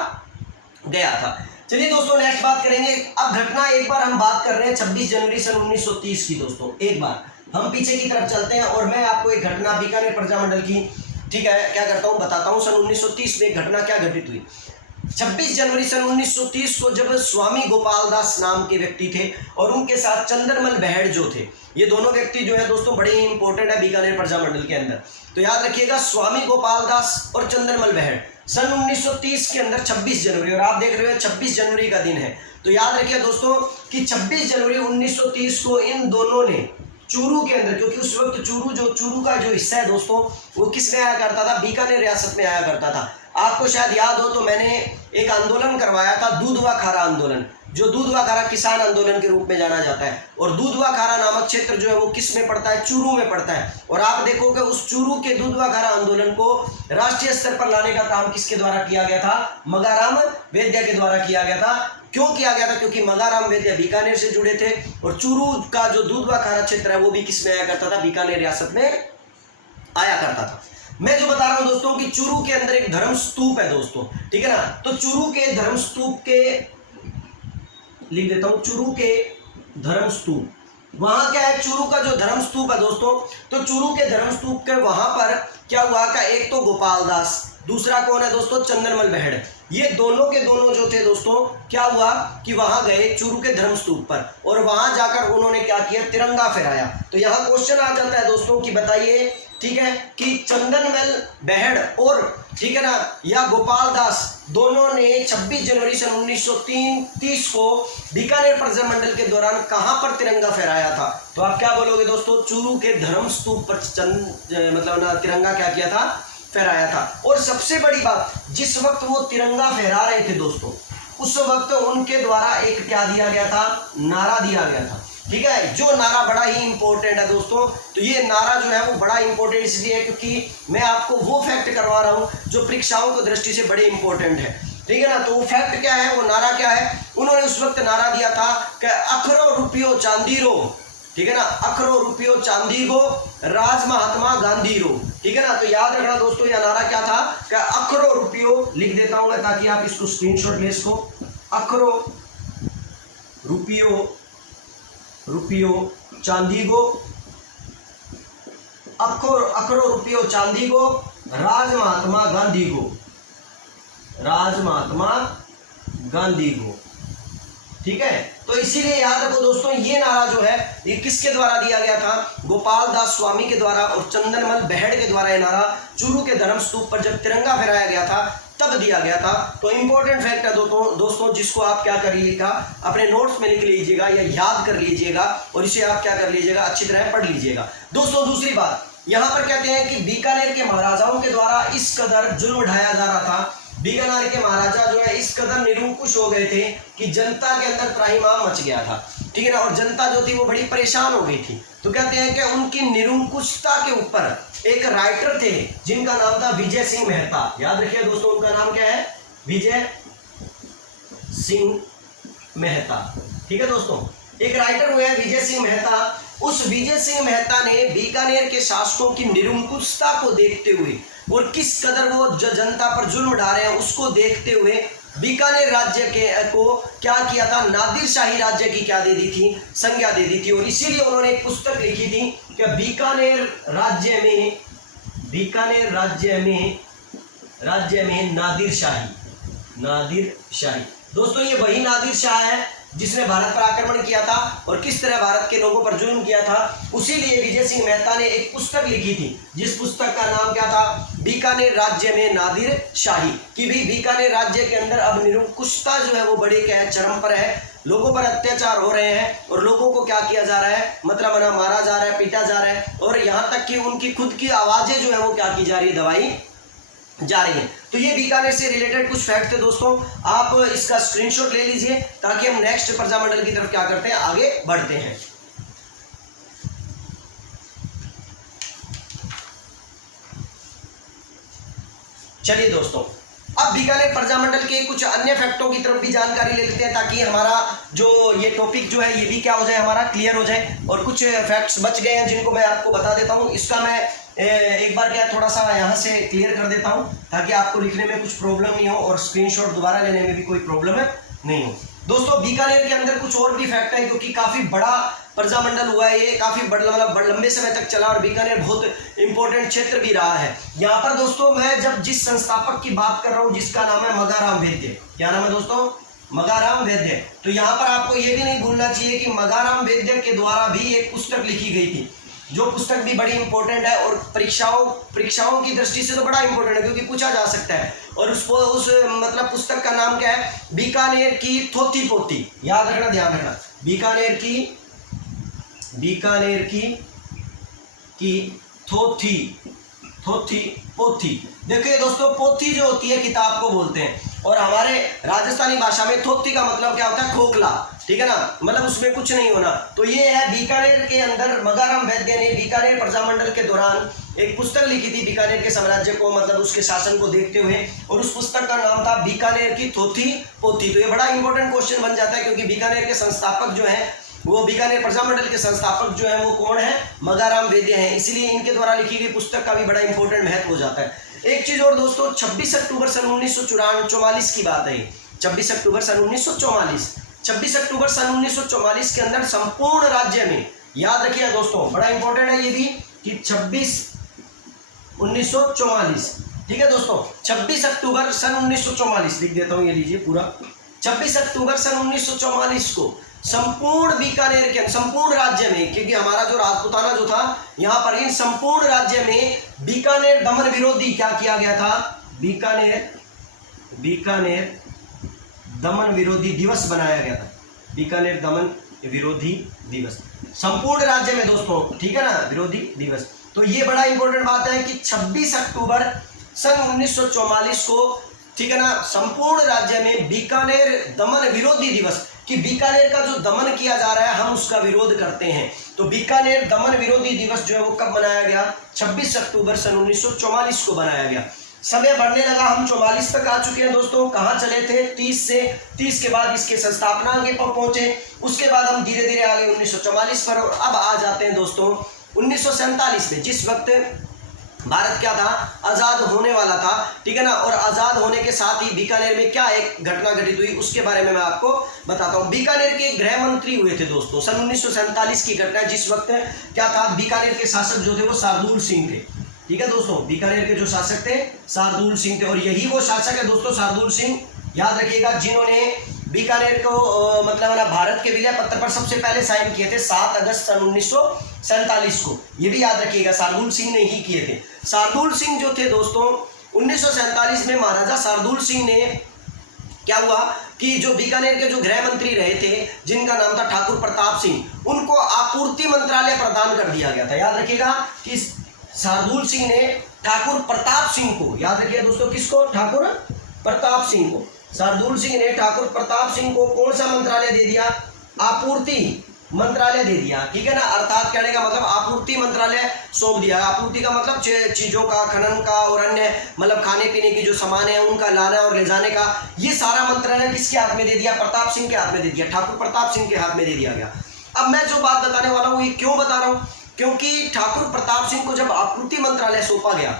गया था। चलिए दोस्तों नेक्स्ट बात करेंगे। अब घटना एक बार हम बात कर रहे हैं 26 जनवरी सन 1930 की दोस्तों, एक बार हम पीछे की तरफ चलते हैं और मैं आपको एक घटना बीकानेर प्रजामंडल की, ठीक है, क्या करता हूं बताता हूं। सन 1930 में घटना क्या घटित हुई। 26 जनवरी सन 1930 को जब स्वामी गोपाल दास नाम के व्यक्ति थे और उनके साथ चंद्रमल बहड़ जो थे, ये दोनों व्यक्ति जो है दोस्तों बड़े इंपॉर्टेंट है बीकानेर प्रजामंडल के अंदर। तो याद रखिएगा, स्वामी गोपाल दास और चंद्रमल बहड़ सन 1930 के अंदर 26 जनवरी, और आप देख रहे हो 26 जनवरी का दिन है। तो याद रखिए दोस्तों कि 26 जनवरी 1930 को इन दोनों ने चूरू के अंदर, क्योंकि उस वक्त चूरू का जो हिस्सा है दोस्तों वो किस में आया करता था, बीकानेर रियासत में आया करता था। आपको शायद याद हो तो मैंने एक आंदोलन करवाया था, दूधवा खारा आंदोलन, जो दूधवा खारा किसान आंदोलन के रूप में जाना जाता है। और दूधवा खारा नामक क्षेत्र जो है वो किस में पड़ता है, चूरू में पड़ता है। और आप देखोगे उस चूरू के दूधवा खारा आंदोलन को राष्ट्रीय स्तर पर लाने का काम किसके द्वारा किया गया था, मगाराम वैद्य के द्वारा किया गया था। क्यों किया गया था, क्योंकि मगाराम वैद्य बीकानेर से जुड़े थे और चूरू का जो दूधवा खारा क्षेत्र है वो भी किस में आया करता था, बीकानेर रियासत में आया करता था। मैं जो बता रहा हूं दोस्तों कि चूरू के अंदर एक धर्म स्तूप है दोस्तों, ठीक है ना। तो चूरू के धर्म स्तूप के लिख देता हूं, चूरू के धर्म स्तूप, वहां क्या है, चूरू का जो धर्म स्तूप है दोस्तों, तो चूरू के धर्म स्तूप के वहां पर क्या हुआ का, एक तो गोपाल दास, दूसरा कौन है दोस्तों, चंद्रमल बहड़, ये दोनों के दोनों जो थे दोस्तों, क्या हुआ कि वहां गए चूरू के धर्म स्तूप पर और वहां जाकर उन्होंने क्या किया, तिरंगा फहराया। तो यहां क्वेश्चन आ जाता है दोस्तों कि बताइए, ठीक है, कि चंद्रमल बहड़ और, ठीक है ना, या गोपाल दास दोनों ने 26 जनवरी सन 1930 को बीकानेर प्रजामंडल के दौरान कहां पर तिरंगा फहराया था। तो आप क्या बोलोगे दोस्तों, चूरू के धर्म स्तूप पर मतलब ना तिरंगा क्या किया था, फहराया था। और सबसे बड़ी बात, जिस वक्त वो तिरंगा फहरा रहे थे दोस्तों, उस वक्त उनके द्वारा एक क्या दिया गया था, नारा दिया गया था, ठीक है, जो नारा बड़ा ही इंपॉर्टेंट है दोस्तों। तो ये नारा जो है वो बड़ा इंपॉर्टेंट इसलिए है क्योंकि मैं आपको वो फैक्ट करवा रहा हूं जो परीक्षाओं की दृष्टि से बड़े इंपॉर्टेंट है, ठीक है ना। तो वो फैक्ट क्या है, वो नारा क्या है, उन्होंने उस वक्त नारा दिया था कि अखरो रुपयो चांदी रो, ठीक है ना, अखरो रुपयो चांदी गो राज महात्मा गांधी रो, ठीक है ना। तो याद रखना दोस्तों, यह नारा क्या था, कि अखरो रुपयो, लिख देता हूं ताकि आप इसको स्क्रीनशॉट ले इसको, अखरो रुपयो चांदी गो, अखरो रुपयो चांदी गो राज महात्मा गांधी गो, राज महात्मा गांधी गो, ठीक है। तो इसीलिए याद रखो दोस्तों, ये नारा जो है ये किसके द्वारा दिया गया था, गोपाल दास स्वामी के द्वारा और चंद्रमल बहड़ के द्वारा। ये नारा चूरू के धर्म स्तूप पर जब तिरंगा फहराया गया था तब दिया गया था। तो इंपॉर्टेंट फैक्ट है दोस्तों जिसको आप क्या करिएगा, अपने नोट्स में लिख लीजिएगा या याद कर लीजिएगा और इसे आप क्या कर लीजिएगा, अच्छी तरह पढ़ लीजिएगा। दोस्तों दूसरी बात, यहाँ पर कहते हैं कि बीकानेर के महाराजाओं के द्वारा इस कदर जुल्म ढाया जा रहा था, बीकानेर के महाराजा जो है इस कदर निरंकुश हो गए थे कि जनता के अंदर त्राहिमाम मच गया था, ठीक है ना, और जनता जो थी वो बड़ी परेशान हो गई थी। तो कहते हैं कि उनकी निरंकुशता के ऊपर एक राइटर थे जिनका नाम था विजय सिंह मेहता। याद रखिए दोस्तों, उनका नाम क्या है, विजय सिंह मेहता, ठीक है दोस्तों। एक राइटर हुए हैं विजय सिंह मेहता। उस विजय सिंह मेहता ने बीकानेर के शासकों की निरंकुशता को देखते हुए और किस कदर वो जनता पर जुल्म ढा रहे हैं उसको देखते हुए बीकानेर राज्य के को क्या किया था, नादिर शाही राज्य की क्या दे दी थी, संज्ञा दे दी थी। और इसीलिए उन्होंने एक पुस्तक लिखी थी कि बीकानेर राज्य में नादिर शाही। दोस्तों ये वही नादिर शाह है जिसने भारत पर आक्रमण किया था और किस तरह भारत के लोगों पर जुल्म किया था। उसीलिए विजय सिंह मेहता ने एक पुस्तक लिखी थी जिस पुस्तक का नाम क्या था, बीकानेर राज्य में नादिर शाही। कि भी बीकानेर राज्य के अंदर अब निरंकुशता जो है वो बड़े क्या है, चरम पर है। लोगों पर अत्याचार हो रहे हैं और लोगों को क्या किया जा रहा है, मतलब मारा जा रहा है, पीटा जा रहा है और यहाँ तक कि उनकी खुद की आवाजें जो है वो क्या की जा रही है, दबाई जा रही है। तो ये बीकानेर से रिलेटेड कुछ फैक्ट थे दोस्तों, आप इसका स्क्रीनशॉट ले लीजिए ताकि हम नेक्स्ट प्रजामंडल की तरफ क्या करते हैं, आगे बढ़ते हैं। चलिए दोस्तों, अब बीकानेर प्रजामंडल के कुछ अन्य फैक्टों की तरफ भी जानकारी ले लेते हैं ताकि हमारा जो ये टॉपिक जो है ये भी क्या हो जाए, हमारा क्लियर हो जाए। और कुछ फैक्ट्स बच गए हैं जिनको मैं आपको बता देता हूं। इसका मैं एक बार क्या थोड़ा सा यहाँ से क्लियर कर देता हूँ ताकि आपको लिखने में कुछ प्रॉब्लम नहीं हो और स्क्रीनशॉट दोबारा लेने में भी कोई प्रॉब्लम नहीं हो। दोस्तों बीकानेर के अंदर कुछ और भी फैक्ट है क्योंकि काफी बड़ा प्रजामंडल हुआ है, ये काफी मतलब लंबे समय तक चला और बीकानेर बहुत इंपॉर्टेंट क्षेत्र भी रहा है। यहाँ पर दोस्तों मैं जब जिस संस्थापक की बात कर रहा हूँ जिसका नाम है मगाराम वैद्य, क्या नाम है दोस्तों, मगाराम वैद्य। तो यहाँ पर आपको ये भी नहीं भूलना चाहिए कि मगाराम वैद्य के द्वारा भी एक पुस्तक लिखी गई थी, जो पुस्तक भी बड़ी इंपॉर्टेंट है और परीक्षाओं की दृष्टि से तो बड़ा इंपॉर्टेंट है क्योंकि पूछा जा सकता है। और उस मतलब पुस्तक का नाम क्या है, बीकानेर की थोथी पोथी। याद रखना, ध्यान रखना, बीकानेर की थोथी पोथी। देखिए दोस्तों, पोथी जो होती है किताब को बोलते हैं और हमारे राजस्थानी भाषा में थोथी का मतलब क्या होता है, खोखला, ठीक है ना, मतलब उसमें कुछ नहीं होना। तो ये है बीकानेर के अंदर मगाराम वैद्य ने बीकानेर प्रजामंडल के दौरान एक पुस्तक लिखी थी बीकानेर के साम्राज्य को, मतलब उसके शासन को देखते हुए, और उस पुस्तक का नाम था बीकानेर की थोथी पोथी। तो ये बड़ा इंपॉर्टेंट क्वेश्चन बन जाता है क्योंकि बीकानेर के संस्थापक जो है वो बीकानेर प्रजामंडल के संस्थापक जो है वो कौन है, मगाराम वैद्य हैं, इसलिए इनके द्वारा लिखी गई पुस्तक का भी बड़ा इंपॉर्टेंट महत्व हो जाता है। एक चीज और दोस्तों, 26 अक्टूबर सन 1944 की बात है, 26 अक्टूबर सन 1944 के अंदर संपूर्ण राज्य में, याद रखिए दोस्तों बड़ा इंपॉर्टेंट है ये भी कि 1944, ठीक है दोस्तों, 26 अक्टूबर सन 1944 लिख देता हूं, ये लीजिए पूरा, 26 अक्टूबर सन 1944 को संपूर्ण बीकानेर के संपूर्ण राज्य में, क्योंकि हमारा जो राजपूताना जो था यहाँ पर, इन संपूर्ण राज्य में बीकानेर दमन विरोधी क्या किया गया था, बीकानेर दमन विरोधी दिवस बनाया गया था, बीकानेर दमन विरोधी दिवस संपूर्ण राज्य में दोस्तों, ठीक है ना, विरोधी दिवस। तो ये बड़ा इंपॉर्टेंट बात है कि 26 अक्टूबर सन 1944 को, ठीक है ना, संपूर्ण राज्य में बीकानेर दमन विरोधी दिवस, कि बीकानेर का जो दमन किया जा रहा है हम उसका विरोध करते हैं। तो बीकानेर दमन विरोधी दिवस जो है वो कब बनाया गया, 26 अक्टूबर सन 1944 को बनाया गया। समय बढ़ने लगा, हम 44 तक आ चुके हैं दोस्तों, कहाँ चले थे 30 के बाद इसके संस्थापना के पर पहुंचे, उसके बाद हम धीरे धीरे आगे 1944 पर, और अब आ जाते हैं दोस्तों 1947 में, जिस वक्त भारत क्या था, आज़ाद होने वाला था, ठीक है ना। और आज़ाद होने के साथ ही बीकानेर में क्या एक घटना घटित हुई उसके बारे में मैं आपको बताता हूँ। बीकानेर के गृह मंत्री हुए थे दोस्तों, सन 1947 की घटना, जिस वक्त क्या था, बीकानेर के शासक जो थे वो शार्दुल सिंह थे, ठीक है दोस्तों, बीकानेर के जो शासक थे शार्दुल सिंह थे, और यही वो शासक है दोस्तों शार्दुल सिंह, याद रखिएगा, जिन्होंने बीकानेर को मतलब ना भारत के विलय पत्र पर सबसे पहले साइन किए थे 7 अगस्त सन 1947 को, ये भी याद रखिएगा शार्दुल सिंह ने ही किए थे। शार्दुल सिंह जो थे दोस्तों 1947 में महाराजा शार्दुल सिंह ने क्या हुआ कि जो बीकानेर के जो गृह मंत्री रहे थे जिनका नाम था ठाकुर प्रताप सिंह, उनको आपूर्ति मंत्रालय प्रदान कर दिया गया था। याद रखिएगा कि शार्दुल सिंह ने ठाकुर प्रताप सिंह को, याद रखिए दोस्तों, किसको, ठाकुर प्रताप सिंह को, शार्दुल सिंह ने ठाकुर प्रताप सिंह को कौन सा मंत्रालय दे दिया, आपूर्ति मंत्रालय दे दिया, ठीक है ना, अर्थात कहने का मतलब आपूर्ति मंत्रालय सौंप दिया। आपूर्ति का मतलब चीजों का, खनन का और अन्य मतलब खाने पीने की जो सामान है उनका लाना और ले जाने का, ये सारा मंत्रालय किसके हाथ में दे दिया, प्रताप सिंह के हाथ में दे दिया, ठाकुर प्रताप सिंह के हाथ में दे दिया गया। अब मैं जो बात बताने वाला हूँ ये क्यों बता रहा हूँ, क्योंकि ठाकुर प्रताप सिंह को जब आपूर्ति मंत्रालय सौंपा गया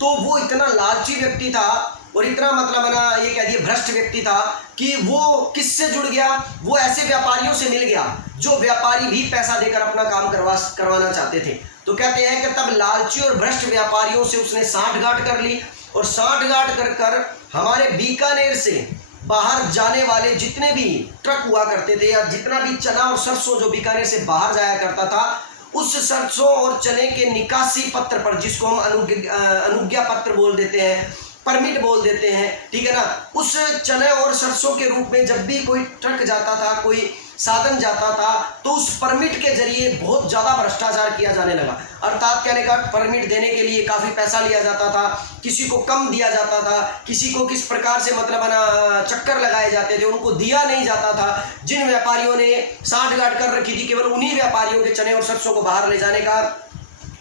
तो वो इतना लालची व्यक्ति था और इतना मतलब है ना ये कह दिए भ्रष्ट व्यक्ति था कि वो किससे जुड़ गया, वो ऐसे व्यापारियों से मिल गया जो व्यापारी भी पैसा देकर अपना काम करवाना चाहते थे। तो कहते हैं कि तब लालची और भ्रष्ट व्यापारियों से उसने साठगांठ कर ली और साठगांठ कर हमारे बीकानेर से बाहर जाने वाले जितने भी ट्रक हुआ करते थे या जितना भी चना और सरसों जो बीकानेर से बाहर जाया करता था, उस सरसों और चने के निकासी पत्र पर, जिसको हम अनुज्ञा पत्र बोल देते हैं, परमिट बोल देते हैं, ठीक है ना, उस चने और सरसों के रूप में जब भी कोई ट्रक जाता था, कोई साधन जाता था, तो उस परमिट के जरिए बहुत ज़्यादा भ्रष्टाचार किया जाने लगा। अर्थात कहने का परमिट देने के लिए काफ़ी पैसा लिया जाता था, किसी को कम दिया जाता था, किसी को किस प्रकार से मतलब ना चक्कर लगाए जाते थे, उनको दिया नहीं जाता था। जिन व्यापारियों ने साठगांठ कर रखी थी, केवल उन्हीं व्यापारियों के चने और सरसों को बाहर ले जाने का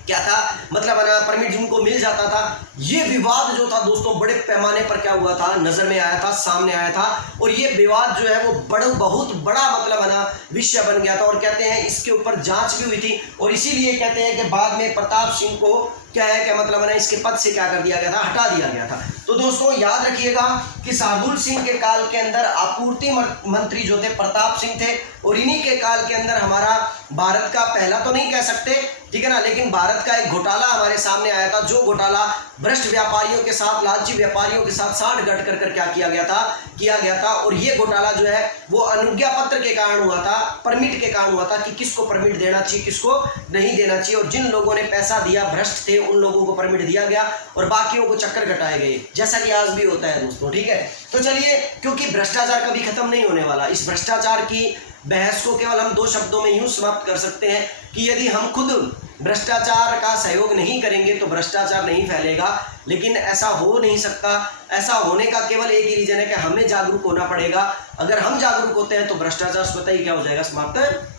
क्या था मतलब परमिट जिनको मिल जाता था। ये विवाद जो था दोस्तों बड़े पैमाने पर क्या हुआ था, नजर में आया था, सामने आया था, और ये विवाद जो है वो बहुत बड़ा मतलब विषय बन गया था। और कहते हैं इसके ऊपर जांच भी हुई थी और इसीलिए कहते हैं कि बाद में प्रताप सिंह को क्या है कि मतलब इसके पद से क्या कर दिया गया था, हटा दिया गया था। तो दोस्तों याद रखिएगा कि शार्दुल सिंह के काल के अंदर आपूर्ति मंत्री जो थे प्रताप सिंह थे, और इन्हीं के काल के अंदर हमारा भारत का पहला तो नहीं कह सकते, ठीक है ना, लेकिन भारत का एक घोटाला हमारे सामने आया था, जो घोटाला भ्रष्ट व्यापारियों के साथ, लालची व्यापारियों के साथ साठगांठ कर क्या किया गया था। और ये घोटाला जो है वो अनुज्ञा पत्र के कारण हुआ था, परमिट के कारण हुआ था कि किसको परमिट देना चाहिए, किसको नहीं देना चाहिए, और जिन लोगों ने पैसा दिया, भ्रष्ट थे, उन लोगों को परमिट दिया गया और बाकियों को चक्कर कटाए गए, जैसा कि आज भी होता है दोस्तों, ठीक है। तो चलिए, क्योंकि भ्रष्टाचार कभी खत्म नहीं होने वाला, इस भ्रष्टाचार की बहस को केवल हम 2 शब्दों में यूं समाप्त कर सकते हैं कि यदि हम खुद भ्रष्टाचार का सहयोग नहीं करेंगे तो भ्रष्टाचार नहीं फैलेगा। लेकिन ऐसा हो नहीं सकता, ऐसा होने का केवल एक ही रीजन है कि हमें जागरूक होना पड़ेगा। अगर हम जागरूक होते हैं तो भ्रष्टाचार स्वतः ही क्या हो जाएगा, समाप्त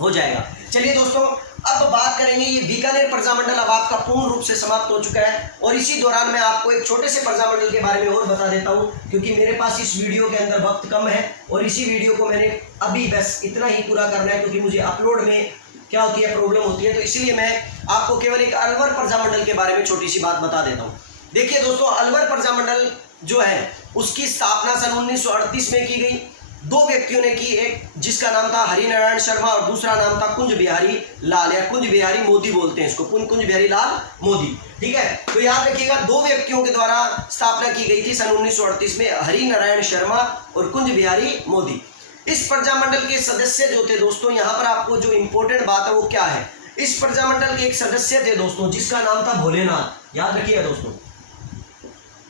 हो जाएगा। चलिए दोस्तों, अब बात करेंगे, ये बीकानेर प्रजामंडल अब आपका पूर्ण रूप से समाप्त हो चुका है, और इसी दौरान मैं आपको एक छोटे से प्रजामंडल के बारे में और बता देता हूं, क्योंकि मेरे पास इस वीडियो के अंदर वक्त कम है और इसी वीडियो को मैंने अभी बस इतना ही पूरा करना है, क्योंकि मुझे अपलोड में क्या होती है, प्रॉब्लम होती है। तो इसलिए मैं आपको केवल एक अलवर प्रजामंडल के बारे में छोटी सी बात बता देता हूँ। देखिए दोस्तों, अलवर प्रजामंडल जो है उसकी स्थापना सन 1938 में की गई। 2 व्यक्तियों ने की, एक जिसका नाम था हरिनारायण शर्मा और दूसरा नाम था कुंज बिहारी लाल, या कुंज बिहारी मोदी बोलते हैं इसको, कुंज बिहारी लाल मोदी, ठीक है। तो याद रखिएगा 2 व्यक्तियों के द्वारा स्थापना की गई थी सन 1938 में, हरिनारायण शर्मा और कुंज बिहारी मोदी। इस प्रजामंडल के सदस्य जो थे दोस्तों, यहाँ पर आपको जो इंपॉर्टेंट बात है वो क्या है, इस प्रजामंडल के एक सदस्य थे दोस्तों जिसका नाम था भोलेनाथ। याद रखिएगा दोस्तों,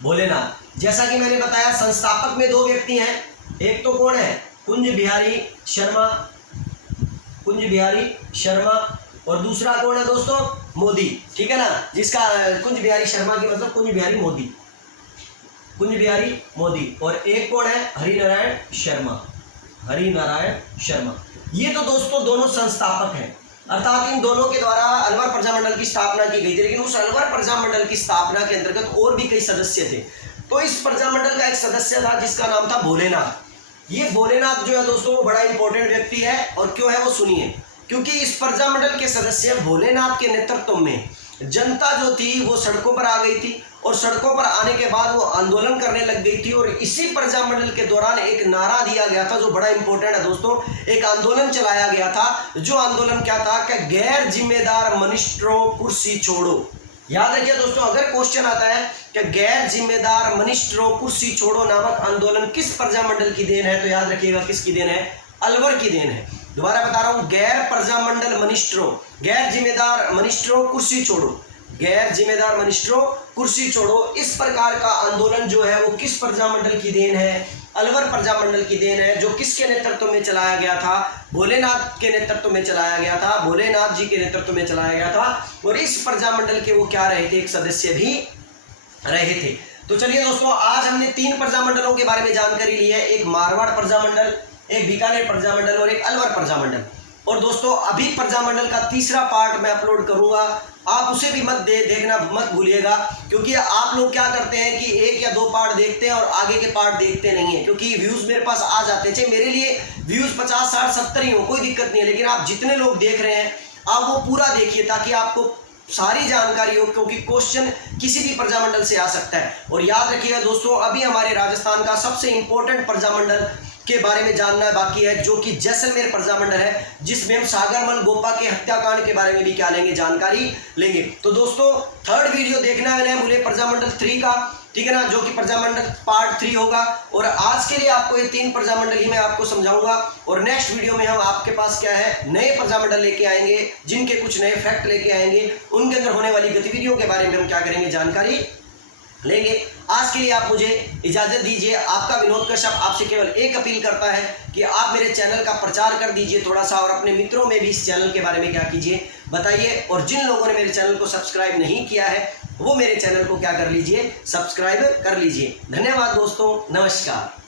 भोलेनाथ। जैसा कि मैंने बताया, संस्थापक में 2 व्यक्ति हैं, एक तो कौन है, कुंज बिहारी शर्मा, और दूसरा कौन है दोस्तों, मोदी, ठीक है ना, जिसका कुंज बिहारी शर्मा की मतलब कुंज बिहारी मोदी, और एक कौन है, हरिनारायण शर्मा। ये तो दोस्तों दोनों संस्थापक हैं, अर्थात इन दोनों के द्वारा अलवर प्रजामंडल की स्थापना की गई थी। लेकिन उस अलवर प्रजामंडल की स्थापना के अंतर्गत और भी कई सदस्य थे। तो इस प्रजामंडल का एक सदस्य था जिसका नाम था भोलेनाथ। ये भोलेनाथ जो है दोस्तों वो बड़ा इंपॉर्टेंट व्यक्ति है, और क्यों है वो सुनिए। क्योंकि इस प्रजामंडल के सदस्य भोलेनाथ के नेतृत्व में जनता जो थी वो सड़कों पर आ गई थी, और सड़कों पर आने के बाद वो आंदोलन करने लग गई थी। और इसी प्रजामंडल के दौरान एक नारा दिया गया था जो बड़ा इंपॉर्टेंट है दोस्तों, एक आंदोलन चलाया गया था। जो आंदोलन क्या था कि गैर जिम्मेदार मिनिस्टरों कुर्सी छोड़ो। याद रखिए दोस्तों, अगर क्वेश्चन आता है कि गैर जिम्मेदार मिनिस्टरों कुर्सी छोड़ो नामक आंदोलन किस प्रजामंडल की देन है, तो याद रखिएगा किसकी देन है, अलवर की देन है। दोबारा बता रहा हूं, गैर जिम्मेदार मिनिस्टरों कुर्सी छोड़ो, इस प्रकार का आंदोलन जो है वो किस प्रजामंडल की देन है, अलवर प्रजामंडल की देन है, जो किसके नेतृत्व में चलाया गया था, भोलेनाथ के नेतृत्व में चलाया गया था, भोलेनाथ जी के नेतृत्व में चलाया गया था। और इस प्रजामंडल के वो क्या रहे थे, एक सदस्य भी रहे थे। तो चलिए दोस्तों, आज हमने 3 प्रजामंडलों के बारे में जानकारी ली है, एक मारवाड़ प्रजामंडल, एक बीकानेर प्रजामंडल और एक अलवर प्रजामंडल। और दोस्तों अभी प्रजामंडल का तीसरा पार्ट मैं अपलोड करूंगा, आप उसे भी देखना मत भूलिएगा, क्योंकि आप लोग क्या करते हैं कि 1 या 2 पार्ट देखते हैं और आगे के पार्ट देखते नहीं है, क्योंकि व्यूज मेरे पास आ जाते हैं। चाहे मेरे लिए व्यूज 50, 60, 70 ही हो, कोई दिक्कत नहीं है, लेकिन आप जितने लोग देख रहे हैं आप वो पूरा देखिए ताकि आपको सारी जानकारी हो, क्योंकि क्वेश्चन किसी भी प्रजामंडल से आ सकता है। और याद रखिएगा दोस्तों, अभी हमारे राजस्थान का सबसे इंपॉर्टेंट प्रजामंडल के बारे में जानना बाकी है, जो कि जैसलमेर प्रजामंडल है, जिसमें हम सागरमल गोपा के हत्याकांड के बारे में भी क्या लेंगे, जानकारी लेंगे। तो दोस्तों थर्ड वीडियो देखना है ना भूले, प्रजामंडल 3 का, ठीक है ना, जो कि प्रजामंडल पार्ट 3 होगा। और आज के लिए आपको ये 3 प्रजामंडल ही मैं आपको समझाऊंगा, और नेक्स्ट वीडियो में हम आपके पास क्या है, नए प्रजामंडल लेके आएंगे, जिनके कुछ नए फैक्ट लेके आएंगे, उनके अंदर होने वाली गतिविधियों के बारे में हम क्या करेंगे, जानकारी लेंगे। आज के लिए आप मुझे इजाजत दीजिए। आपका विनोद कश्यप आपसे केवल एक अपील करता है कि आप मेरे चैनल का प्रचार कर दीजिए थोड़ा सा, और अपने मित्रों में भी इस चैनल के बारे में क्या कीजिए, बताइए। और जिन लोगों ने मेरे चैनल को सब्सक्राइब नहीं किया है वो मेरे चैनल को क्या कर लीजिए, सब्सक्राइब कर लीजिए। धन्यवाद दोस्तों, नमस्कार।